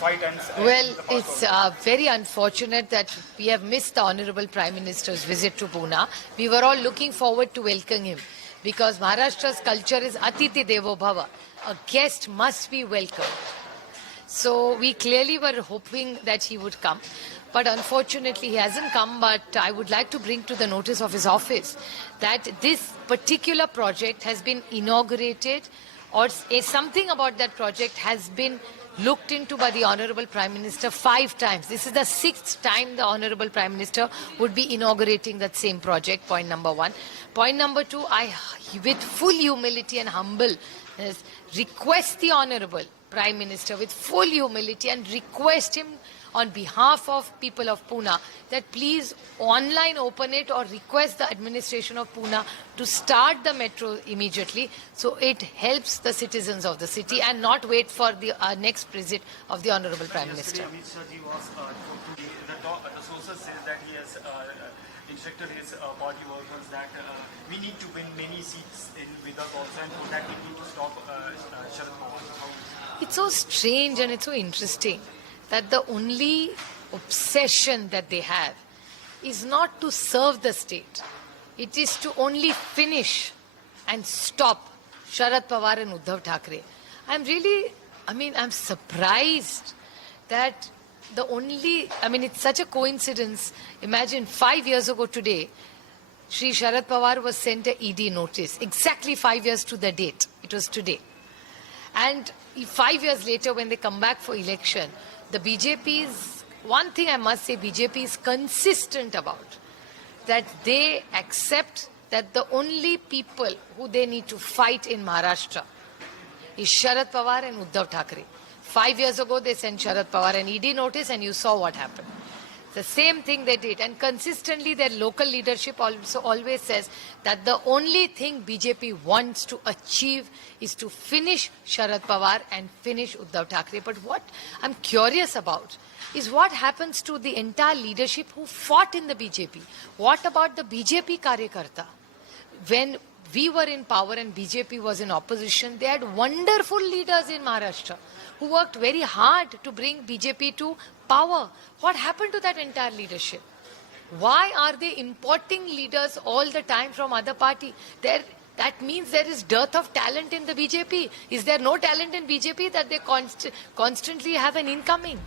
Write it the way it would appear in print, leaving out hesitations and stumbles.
fight and Well, in the past it's also. very unfortunate that we have missed the Honorable Prime Minister's visit to Pune. We were all looking forward to welcoming him because Maharashtra's culture is Atiti Devo Bhava. A guest must be welcomed. So we clearly were hoping that he would come. But unfortunately, he hasn't come. But I would like to bring to the notice of his office that this particular project has been inaugurated, or something about that project has been looked into by the Honorable Prime Minister 5 times. This is the 6th time the Honorable Prime Minister would be inaugurating that same project, point number 1. Point number 2, I, with full humility and humbleness, request the Honorable Prime Minister with full humility and request him on behalf of people of Pune that please online open it or request the administration of Pune to start the metro immediately so it helps the citizens of the city and not wait for the next visit of the Honorable Prime Minister. Yesterday, Amit Shah ji was the sources says that he has instructed his party workers that we need to win many seats with us also, and for that we need to stop Sharad Pawar. It's so strange and it's so interesting that the only obsession that they have is not to serve the state. It is to only finish and stop Sharad Pawar and Uddhav Thackeray. I'm surprised that it's such a coincidence. Imagine 5 years ago today, Shri Sharad Pawar was sent a ED notice. Exactly 5 years to the date. It was today. And 5 years later, when they come back for election, the BJP's, one thing I must say, BJP is consistent about, that they accept that the only people who they need to fight in Maharashtra is Sharad Pawar and Uddhav Thackeray. 5 years ago, they sent Sharad Pawar an ED notice and you saw what happened. The same thing they did, and consistently their local leadership also always says that the only thing BJP wants to achieve is to finish Sharad Pawar and finish Uddhav Thackeray. But what I'm curious about is what happens to the entire leadership who fought in the BJP. What about the BJP Karyakarta? When we were in power and BJP was in opposition, they had wonderful leaders in Maharashtra who worked very hard to bring BJP to power. What happened to that entire leadership? Why are they importing leaders all the time from other party? That means there is dearth of talent in the BJP. Is there no talent in BJP that they constantly have an incoming?